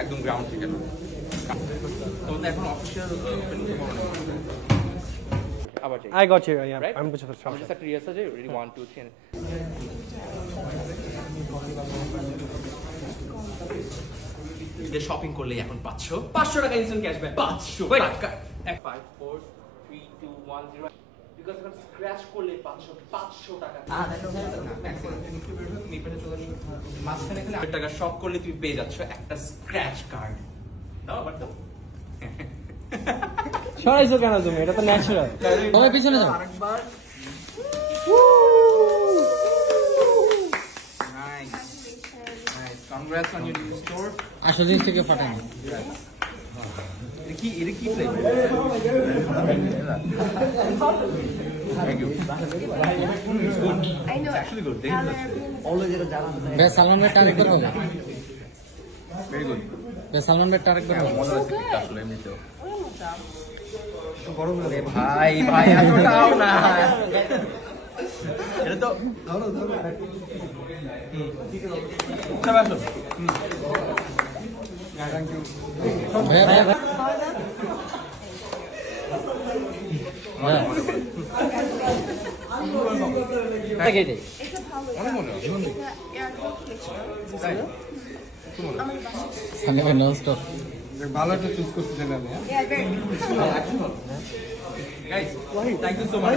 একদম গ্রাউন্ড থেকে না তোমাদের এখন অফিসিয়াল ওপেনিং তো করো না আবার যাই I got you. Yeah, Right? I'm বুঝতে পারছি। আমি just একটা রিহার্সাল যাই রেডি 1 2 3 ঈদের শপিং করলে এখন 500 টাকা ইনস্ট্যান্ট ক্যাশব্যাক 500 টাকা 5 4 3 2 1 0 বিকজ এখন স্ক্র্যাচ করলে 500 টাকা মাঝখানে এখানে 8 টাকা শপ করলে তুমি পেয়ে যাচ্ছ একটা স্ক্র্যাচ কার্ড দাও আবার তো সরাইছো কেন তুমি? এটা তো ন্যাচারাল। সবাই পিছনে যাও। আরেকবার Nice. Congrats on your new store. আসল জিনিস থেকে ফাটানো। এটা কি flavor? Thank you. It's good. I know. It's actually good. ভাই সালমান ভাই আরেকবার হবে। Very good. ভাই সালমান ভাই আরেকবার হবে। মজা লাগছে খেতে আসলে এমনিতেও। আরে ভাই ভাই এতটাও না। এটা তো ধরো চলো আসো থ্যাংক ইউ ভাই এটাকে দেই। এটা ভালো। অনেক মনে হয় এটা এয়ারপোর্ট খেয়েছিলাম। তাই আমার বাসায়। সালমান ভাই নন স্টপ। ভালো একটা চুজ করতেছেন আপনি Yeah, very good. Guys thank you so much